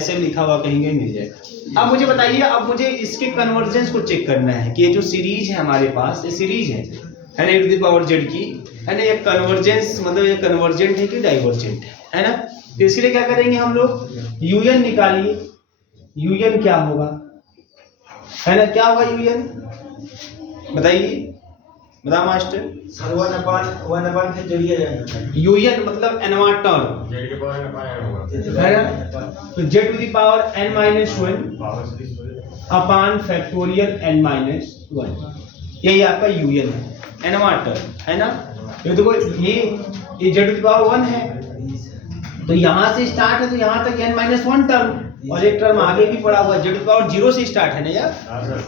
ऐसे लिखा हुआ कहीं कहीं मिल जाएगा। अब मुझे बताइए, अब मुझे इसके कन्वर्जेंस को चेक करना है कि ये जो सीरीज है हमारे पास, ये सीरीज है ना e to the power z की, है ना, ये कन्वर्जेंस मतलब ये कन्वर्जेंट है कि डाइवर्जेंट है ना। तो इसके लिए क्या करेंगे हम लोग, un निकालिए। un क्या होगा, है ना, क्या होगा un, बताइए, बता मास्टर। वन अपान से जरिए un मतलब nवां टर्म है ना, तो z to the power n minus 1 upon factorial n minus 1, यही आपका un है, nवां टर्म है ना। ये देखो ये z टू द पावर 1 है, तो यहाँ से स्टार्ट है तो यहाँ तक n माइनस 1 टर्म, और एक टर्म आगे भी पड़ा हुआ है, z टू द पावर 0 से स्टार्ट है ना यार,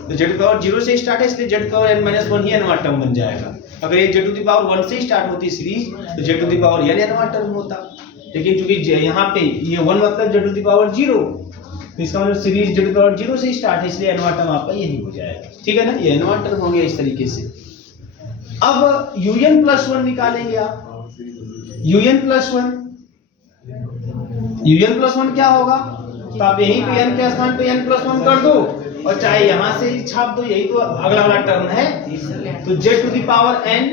तो z टू द पावर 0 से स्टार्ट है, इसलिए z to the power n minus 1 ही nवां टर्म बन जाएगा। अगर ये z टू द पावर 1 से स्टार्ट होती सीरीज तो z to the power n nवां टर्म होता, लेकिन चूंकि यहाँ पे ये 1 मतलब z टू द पावर 0, तो इसका मतलब series z to the power 0 से स्टार्ट है, इसलिए nवां टर्म आपका यही हो जाएगा, ठीक है ना, ये nवां टर्म हो गया इस तरीके से। अब un प्लस 1 निकालेंगे आप, un प्लस 1 क्या होगा, तो आप यहीं पे n के स्थान पे n प्लस 1 कर दो, और चाहे यहां से ही छाप दो, यही तो अगला वाला टर्म है, तो z to the power n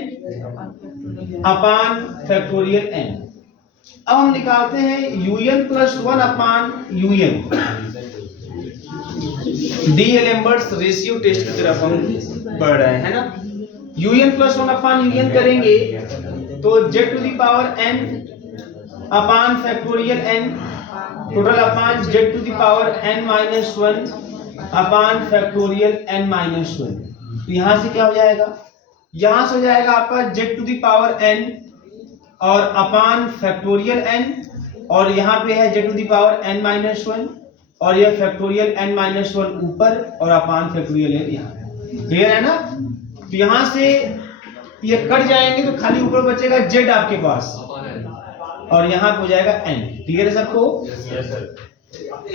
upon factorial n। अब हम निकालते हैं un plus 1 upon un, D'Alembert's ratio test की तरफ हम बढ़ रहे हैं, है ना। un प्लस 1 अपान un करेंगे तो z to the power n upon factorial n total upon z to the power n minus 1 upon factorial n minus 1। तो यहाँ से क्या हो जाएगा, यहाँ से हो जाएगा आपका z to the power n और अपान फैक्टोरियल n, और यहाँ पे है z to the power n minus 1, और यह फैक्टोरियल n माइनस 1 ऊपर और अपान फैक्टोरियल n यहाँ, क्लियर है ना। तो यहाँ से ये कट जाएंगे तो खाली ऊपर बचेगा z आपके पास, और यहाँ पे हो जाएगा n, क्लियर है सबको,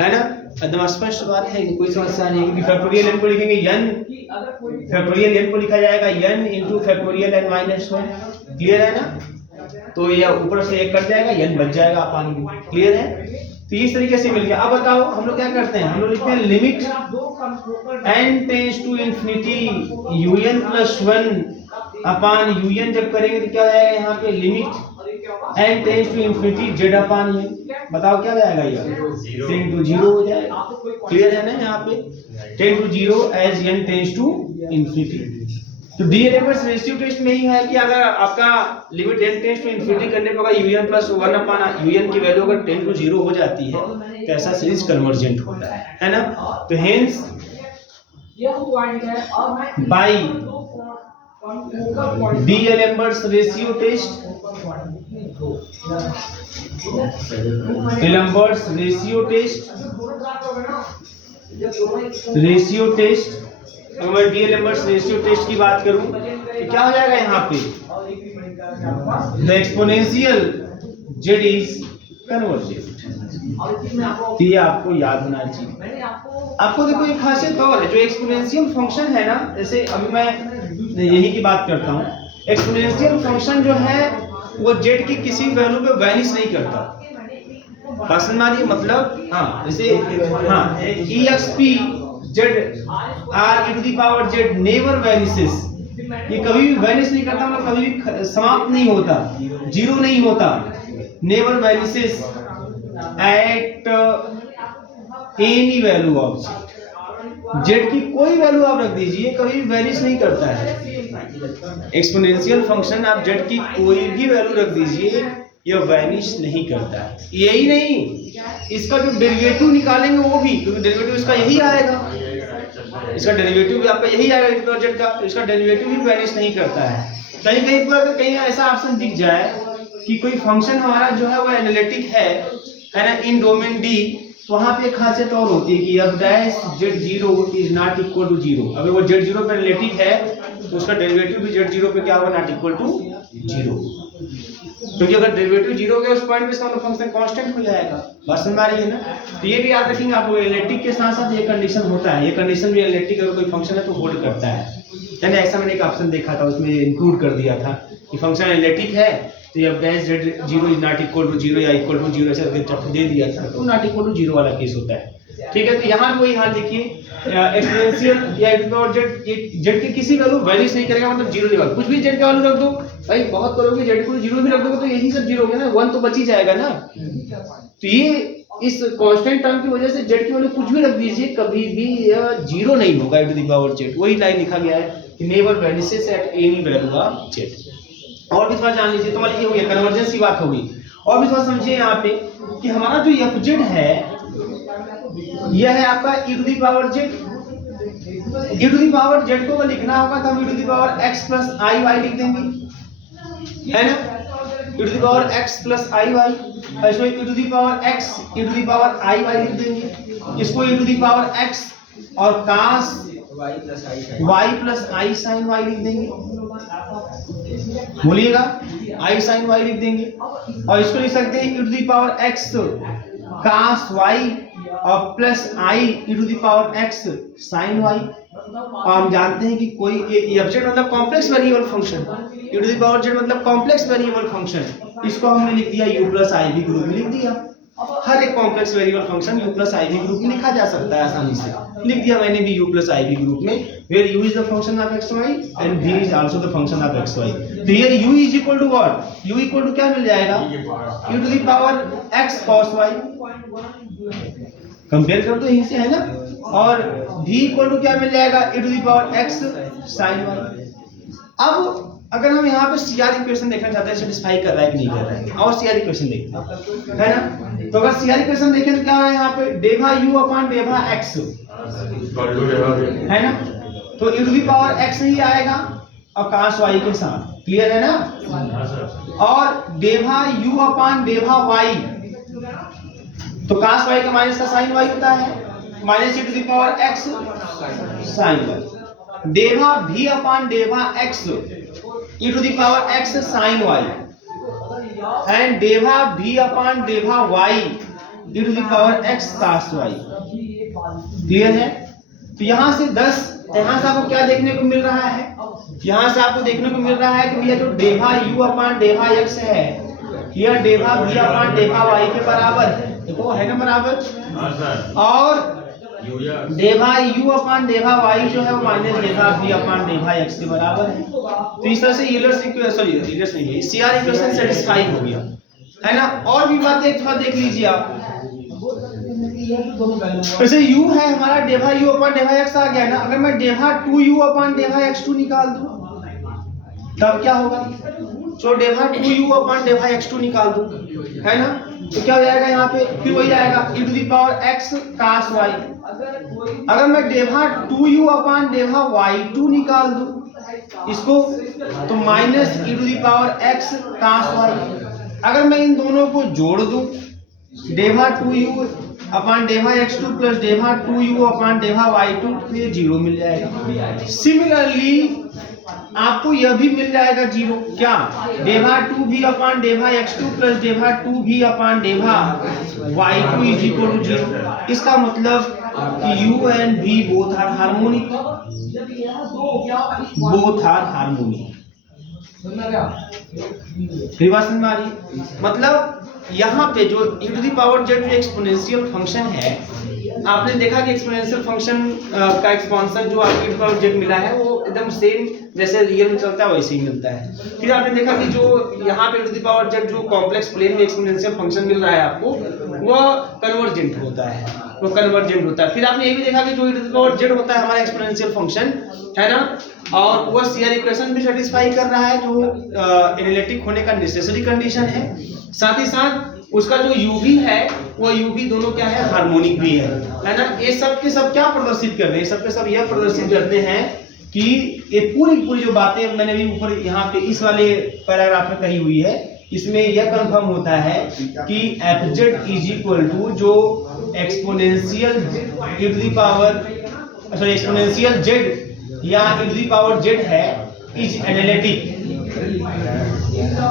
है ना, एकदम स्पष्ट बात है, कोई समस्या नहीं है, क्योंकि फैक्टोरियल n को लिखेंगे n, फैक्टोरियल n को लिखा जाएगा n into factorial n minus 1, clear है ना। तो ये ऊपर से एक कट जाएगा, n बच जाएगा अपान, क्लियर है। तो इस तरीके से मिल गया। अब बताओ हम लोग क्या करते हैं, हम लोग लिखते हैं limit n tends to infinity un plus 1 upon un, जब करेंगे तो क्या हो जाएगा, यहाँ पे limit n tends to infinity z upon n, बताओ क्या हो जाएगा, ये 10 टू 0 हो जाएगा, क्लियर है ना। यहाँ पे 10 to 0 as n tends to infinity. तो डीएलेम्बर्ट्स रेशियो टेस्ट में ही है कि अगर आपका limit n tends to infinity करने पर un प्लस 1 अपान un की वैल्यू अगर 10 टू 0 हो जाती है तो ऐसा सीरीज कन्वर्जेंट होता है ना। तो hence by D'Alembert's ratio test, D'Alembert's ratio test, अगर मैं डीएलेम्बर्ट्स रेशियो टेस्ट की बात करूं तो क्या हो जाएगा, यहाँ पे the exponential z is convergent. ये आपको याद होना चाहिए। आपको देखो एक खासियत और है, जो एक्सपोनेंशियल फंक्शन है ना, जैसे अभी मैं यही की बात करता हूँ, एक्सपोनेंशियल फंक्शन जो है वो z की किसी वैल्यू पे वैनिश नहीं करता, बात समझ में आ रही है, मतलब हाँ, जैसे हाँ exp z r e to the power z never vanishes, ये कभी भी वैनिश नहीं करता, मतलब कभी भी समाप्त नहीं होता, जीरो नहीं होता, never vanishes at any value of z की कोई वैल्यू आप रख दीजिए, कभी भी वैनिश नहीं करता है। एक्सपोनेंशियल फंक्शन आप z की कोई भी वैल्यू रख दीजिए, यह वैनिश नहीं करता है। यही नहीं, इसका जो डेरिवेटिव निकालेंगे वो भी, क्योंकि डेरिवेटिव इसका यही आएगा, इसका डेरिवेटिव भी आपका यही आएगा z का, तो इसका डेरिवेटिव भी वैनिश नहीं करता है। कहीं कहीं पर अगर कहीं ऐसा ऑप्शन दिख जाए कि कोई फंक्शन हमारा जो है वो एनालिटिक है ना, इन डोमेन D, तो वहां पे एक खासियत और होती है कि f dash z0 is not equal to 0। अगर वो z0 पे एनालिटिक है तो उसका डेरिवेटिव भी z0 पे क्या होगा, नॉट इक्वल टू 0, क्योंकि अगर डेरिवेटिव 0 के उस पॉइंट पे इसका फंक्शन कांस्टेंट हो जाएगा, बात समझ आ रही है ना। तो ये भी याद रखेंगे आप, एनालिटिक के साथ साथ ये कंडीशन होता है, ये कंडीशन भी एनालिटिक अगर कोई फंक्शन है तो होल्ड करता है, यानी ऐसा मैंने एक ऑप्शन देखा था, उसमें इंक्लूड कर दिया था कि फंक्शन एनालिटिक है तो ये dash z 0 is not equal to 0 या इक्वल टू 0 ऐसा जब दे दिया था तो नॉट इक्वल टू 0 वाला केस होता है। ठीक है, तो यहाँ वही हाल देखिए, एक्सपोनेंशियल या जेड की किसी वैल्यू वैल्यूज नहीं करेगा, मतलब 0 नहीं होगा। कुछ भी जेड का वैल्यू रख दो भाई, बहुत करोगे जेड को 0 भी रख दोगे तो यही सब 0 हो गया ना, 1 तो बच ही जाएगा ना। तो ये इस कांस्टेंट टर्म की वजह से जेड की वैल्यू कुछ भी रख दीजिए, कभी भी यह 0 नहीं होगा e to the power z. वही लाइन लिखा गया है कि never vanishes at any value of z. और भी थोड़ा जान लीजिए, तो मतलब ये हो गया कन्वर्जेंस की बात होगी। और भी थोड़ा समझिए यहाँ पे कि हमारा जो fz है यह है आपका e to the power z. e to the power z को अगर लिखना होगा तो हम e to the power x plus i y लिख देंगे, है ना, e to the power x plus i y. इसमें e to the power x e to the power i y लिख देंगे, इसको e to the power x और cos y plus i sine y लिख देंगे, बोलिएगा i साइन y लिख देंगे। और इसको लिख सकते हैं e to the power x cos y और plus i e to the power x sin y। और हम जानते हैं कि कोई fz मतलब complex variable function, e to the power z मतलब कॉम्प्लेक्स वेरिएबल फंक्शन, इसको हमने लिख दिया u plus i v group में लिख दिया। हर एक complex variable function u plus i v group में लिखा जा सकता है आसानी से, लिख दिया मैंने भी u plus i v group में, where u is the function of xy and v is also the function of xy। तो here u is equal to what, u equal to क्या मिल जाएगा, e to the power x cos y, compare कर दो यहीं से, है ना। और v इक्वल टू क्या मिल जाएगा, e to the power x sin y। अब अगर हम यहाँ पे CR इक्वेशन देखना चाहते हैं सेटिस्फाई कर रहा है कि नहीं कर रहा है, और CR इक्वेशन देखते हैं, है ना। तो अगर CR इक्वेशन देखें तो क्या है यहाँ पे, डेवा u अपॉन डेवा x, है ना, तो e to the power x ही आएगा और cos y के साथ, क्लियर है ना। और डेवा u अपॉन डेवा y, तो cos y का माइनस का sin y होता है, minus e to the power x sin y। डेवा v अपॉन डेवा x e to the power x sin y and डेवा v अपॉन डेवा y e to the power x cos y, clear है। तो यहाँ से 10, यहाँ से आपको क्या देखने को मिल रहा है, यहाँ से आपको देखने को मिल रहा है कि भैया जो डेवा u अपॉन डेवा x है यह डेवा v अपॉन डेवा y के बराबर है, देखो है ना बराबर। और डेवा u अपॉन डेवा y जो है वो माइनस डेवा v अपॉन डेवा x के बराबर है। तो इस तरह से यूलर्स इक्वेशन, सॉरी यूलर्स नहीं है, CR इक्वेशन सेटिस्फाई हो गया, है ना। और भी बातें थोड़ा देख लीजिए आप, वैसे u है हमारा डेवा u अपॉन डेवा x आ गया ना, अगर मैं डेवा 2u अपॉन डेवा x2 निकाल दूं तब क्या होगा, तो डेवा 2u अपॉन डेवा x2 निकाल दूं, है ना, तो क्या हो जाएगा यहाँ पे, फिर वही आएगा e to the power x cos y। अगर मैं डेवा 2u अपॉन डेवा y2 निकाल दूं इसको, तो minus e to the power x cos y। अगर मैं इन दोनों को जोड़ दूं, डेवा 2u अपॉन डेवा x2 प्लस डेवा 2u अपॉन डेवा y2, तो ये 0 मिल जाएगा। सिमिलरली आपको यह भी मिल जाएगा 0, क्या, डेवा 2v अपॉन डेवा x2 प्लस डेवा 2v अपॉन डेवा y2 इज इक्वल टू 0। इसका मतलब कि u and v both are harmonic, both are harmonic. समझ में आ रही, मतलब यहाँ पे जो e to the power z जो एक्सपोनेंशियल फंक्शन है, आपने देखा कि एक्सपोनेंशियल फंक्शन का एक्सपांशन जो आपको e to the power z मिला है वो एकदम सेम जैसे रियल में चलता है वैसे ही मिलता है। फिर आपने देखा कि जो यहाँ पे e to the power z जो कॉम्प्लेक्स प्लेन में एक्सपोनेंशियल फंक्शन मिल रहा है आपको, वह कन्वर्जेंट होता है, वो कन्वर्जेंट होता है। फिर आपने ये भी देखा कि जो e to the power z होता है हमारा एक्सपोनेंशियल फंक्शन, है ना, और वो CR इक्वेशन भी सेटिस्फाई कर रहा है जो एनालिटिक होने का नेसेसरी कंडीशन है। साथ ही साथ उसका जो UV है वो UV दोनों क्या है, हार्मोनिक भी है ना। ये सब के सब क्या प्रदर्शित कर रहे हैं, सब के सब यह प्रदर्शित करते हैं कि ये पूरी जो बातें मैंने भी ऊपर यहाँ पे इस वाले पैराग्राफ में कही हुई है, इसमें यह कंफर्म होता है कि fz इज इक्वल टू जो exponential e to the power, sorry exponential z या e to the power z है, इज एनालिटिक,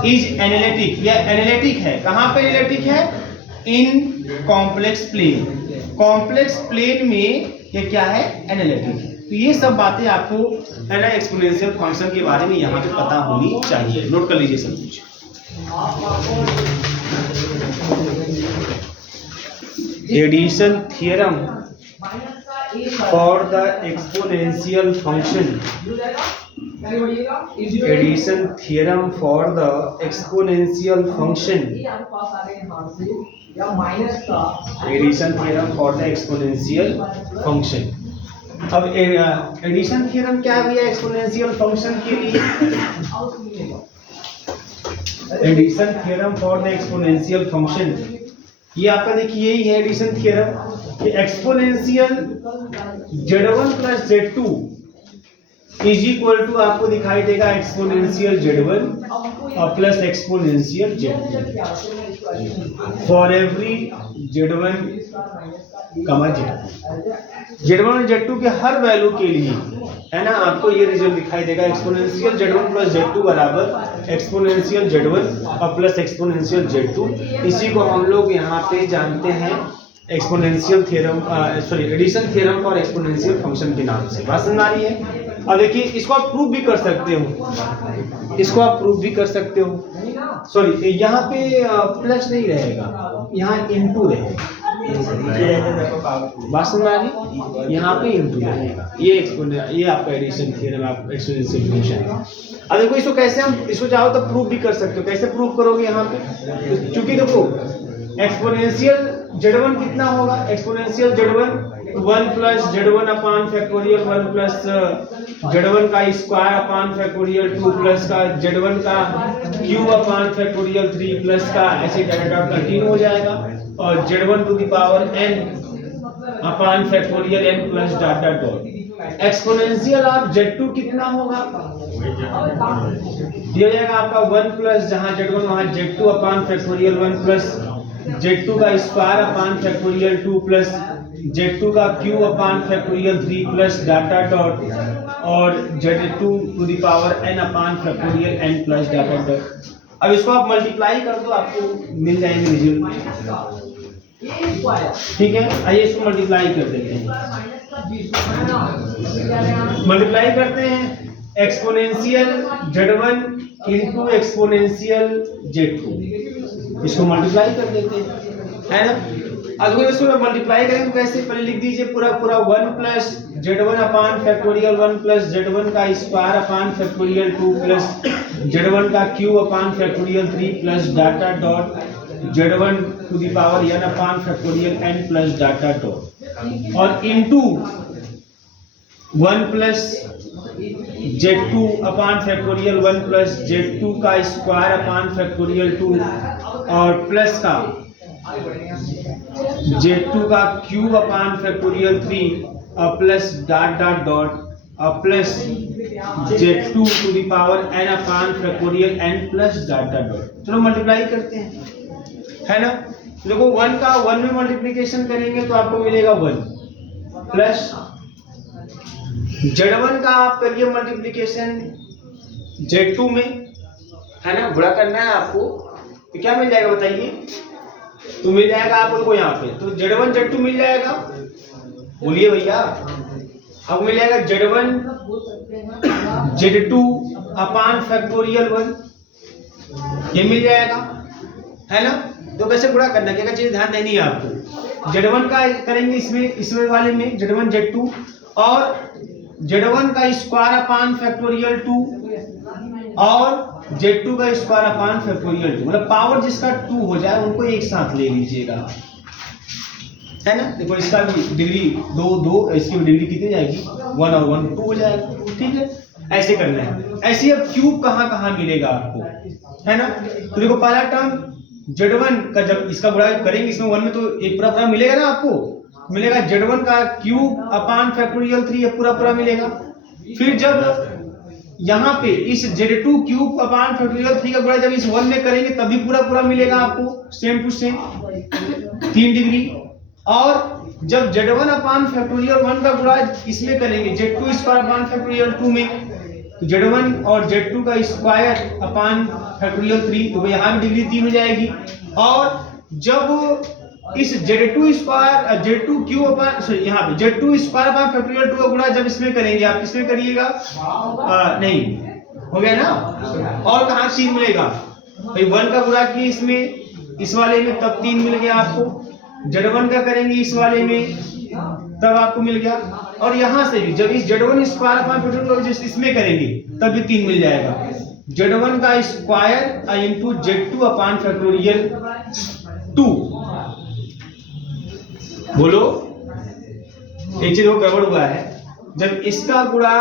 इज एनालिटिक, यह एनालिटिक है। कहाँ पे एनालिटिक है, in complex plane, complex plane में ये क्या है, एनालिटिक है। तो ये सब बातें आपको है ना एक्सपोनेंशियल फंक्शन के बारे में यहाँ पे पता होनी चाहिए, नोट कर लीजिए सब कुछ। Addition theorem for the exponential function, addition theorem for the exponential function, addition theorem for the exponential function. अब एडिशन थ्योरम क्या है भैया एक्सपोनेंशियल फंक्शन के लिए? Addition theorem for the exponential function, ये आपका देखिए यही है एडिशन थ्योरम कि exponential z1 plus z2 is equal to आपको दिखाई देगा एक्सपोनेंशियल z1 और plus exponential z2 for every z1 कमा z1 और z2 के हर वैल्यू के लिए, है ना, आपको ये रिजल्ट दिखाई देगा एक्सपोनेंशियल z1 प्लस z2 बराबर एक्सपोनेंशियल z1 और प्लस एक्सपोनेंशियल z2। इसी को हम लोग यहाँ पे जानते हैं exponential theorem, sorry addition theorem for exponential function के नाम से। बात समझ आ रही है? अब देखिए इसको आप प्रूव भी कर सकते हो, इसको आप प्रूव भी कर सकते हो। सॉरी यहाँ पे प्लस नहीं रहेगा, यहाँ इनटू रहेगा। बात समझ आ रही? यहाँ पे इनटू रहेगा। ये आपका एडिशन थ्योरम, आप एक्सपोनेंशियल फंक्शन। अब देखो इसको कैसे हम इसको चाहो तो प्रूव भी कर सकते हो। कैसे प्रूव करोगे यहाँ पे? क्योंकि देखो एक्सपोनेंशियल z1 कितना होगा? एक्सपोनेंशियल z1 1 प्लस z1 अपान फैक्टोरियल 1 प्लस z1 का स्क्वायर अपान फैक्टोरियल 2 प्लस का z1 का क्यूब अपान फैक्टोरियल 3 प्लस का ऐसे डॉट कंटिन्यू हो जाएगा और z1 to the power n upon factorial n plus dot dot dot. Exponential आप z2 कितना होगा? दिया जाएगा आपका 1 प्लस जहां z1 वहां z2 upon factorial 1 plus z2 का square upon factorial 2 plus z2 का cube upon factorial 3 plus dot dot और z2 to the power n upon factorial n plus dot dot. अब इसको आप मल्टीप्लाई कर दो, आपको मिल जाएंगे रिजल्ट। ठीक है, आइए इसको मल्टीप्लाई कर देते हैं। मल्टीप्लाई करते हैं exponential z1 into exponential z2, इसको मल्टीप्लाई कर देते हैं, है ना। अगर इसको मल्टीप्लाई करें तो कैसे? पहले लिख दीजिए पूरा 1 प्लस z1 अपान फैक्टोरियल 1 प्लस z1 का square upon factorial 2 plus z1 का cube upon factorial 3 plus dot dot z1 to the power n upon factorial n plus dot dot और into 1 plus z2 upon factorial 1 plus z2 का square upon factorial 2 और plus का z2 का cube upon factorial 3 और plus dot dot dot और plus z2 to the power n upon factorial n plus dot dot dot. चलो multiply करते हैं, है ना। देखो 1 का 1 में मल्टीप्लिकेशन करेंगे तो आपको मिलेगा 1 प्लस z1 का आप करिए मल्टीप्लिकेशन z2 में, है ना, गुणा करना है आपको, तो क्या मिल जाएगा बताइए? तो मिल जाएगा आपको यहाँ पे तो z1 z2 मिल जाएगा, बोलिए भैया। अब मिल जाएगा z1 z2 अपान फैक्टोरियल 1, ये मिल जाएगा, है ना। तो कैसे गुणा करना है, क्या चीज ध्यान देनी है आपको। z1 का करेंगे इसमें वाले में z1 z2 और z1 का स्क्वायर अपान फैक्टोरियल 2 और z2 का स्क्वायर अपान फैक्टोरियल 2, मतलब पावर जिसका 2 हो जाए उनको एक साथ ले लीजिएगा, है ना। देखो इसका भी डिग्री 2 इसकी डिग्री कितनी जाएगी? 1 और 1 2 हो जाएगा। ठीक है, ऐसे करना है। ऐसे अब क्यूब कहाँ मिलेगा आपको, है ना। तो देखो पहला टर्म z1 का जब इसका गुणा करेंगे इसमें 1 में तो एक पूरा मिलेगा ना, आपको मिलेगा z1 का क्यूब अपान फैक्टोरियल 3, ये पूरा मिलेगा। फिर जब यहाँ पे इस z2 क्यूब अपान फैक्टोरियल 3 का गुणा जब इस 1 में करेंगे तभी पूरा मिलेगा आपको, सेम टू सेम 3 डिग्री। और जब z1 अपान फैक्टोरियल 1 का गुणा इसमें करेंगे z2 स्क्वायर अपान फैक्टोरियल 2 में, तो z1 और z2 का स्क्वायर अपान फैक्टोरियल 3, तो यहाँ भी डिग्री 3 हो जाएगी। और जब इस z2 स्क्वायर z2 क्यूब अपान सॉरी यहाँ पे z2 स्क्वायर अपान फैक्टोरियल 2 का गुणा जब इसमें करेंगे, आप किसमें करिएगा? नहीं हो गया ना। और कहाँ 3 मिलेगा? भाई 1 का गुणा किए इसमें इस वाले में तब 3 मिल गया आपको, Z1 का करेंगे इस वाले में तब आपको मिल गया, और यहां से भी जब इस Z1 स्क्वायर अपॉन Z1 को जिस इसमें करेंगे तब भी 3 मिल जाएगा। Z1 का square into Z2 upon factorial 2। बोलो एक चीज वो गड़बड़ हुआ है, जब इसका गुणा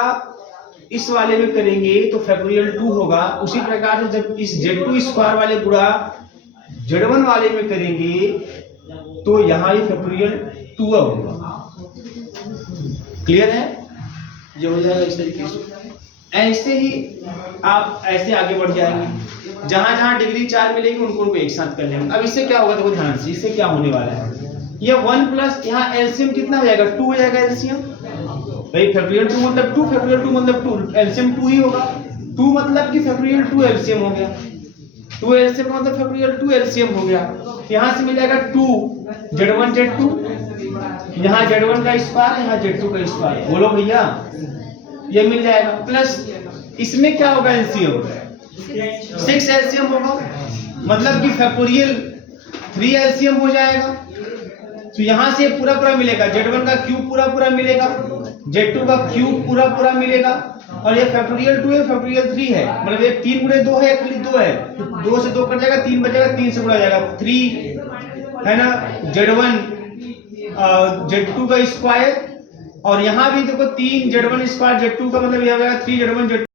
इस वाले में करेंगे तो फैक्टोरियल 2 होगा, उसी प्रकार से जब इस Z2 स्क्वायर वाले गुणा Z1 वाले में करेंगे तो यहाँ ये फैक्टोरियल 2 होगा। क्लियर है? ये हो जाएगा इस तरीके से। ऐसे ही आप ऐसे आगे बढ़ जाएंगे, जहां जहां डिग्री 4 मिलेगी उनको एक साथ कर लेंगे। अब इससे क्या होगा, देखो ध्यान से, इससे क्या होने वाला है, ये 1 प्लस यहाँ एलसीएम कितना हो जाएगा, 2 हो जाएगा एलसीएम। भाई फैक्टोरियल 2 मतलब 2, फैक्टोरियल 2 मतलब 2, एलसीएम 2 ही होगा। 2 मतलब कि फैक्टोरियल 2 एलसीएम हो गया, 2 एलसीएम मतलब फैक्टोरियल 2 एलसीएम हो गया। यहाँ से मिल जाएगा 2 Z1 Z2, यहाँ Z1 का स्क्वायर, यहाँ Z2 का स्क्वायर। बोलो भैया, ये मिल जाएगा। प्लस इसमें क्या होगा, एलसीएम 6 एलसीएम होगा, मतलब कि फैक्टोरियल 3 एलसीएम हो जाएगा। तो यहाँ से पूरा पूरा मिलेगा, Z1 का क्यूब पूरा पूरा मिलेगा, Z2 का क्यूब पूरा पूरा मिलेगा, और ये फैक्टोरियल 2 है, फैक्टोरियल 3 है, मतलब ये 3 गुणे 2 है, खाली 2 है, तो 2 से 2 कट जाएगा, 3 बचेगा, 3 से गुणा जाएगा, 3 है ना Z1 Z2 का स्क्वायर, और यहाँ भी देखो 3 Z1 स्क्वायर Z2 का मतलब यह हो जाएगा 3 Z1 Z2।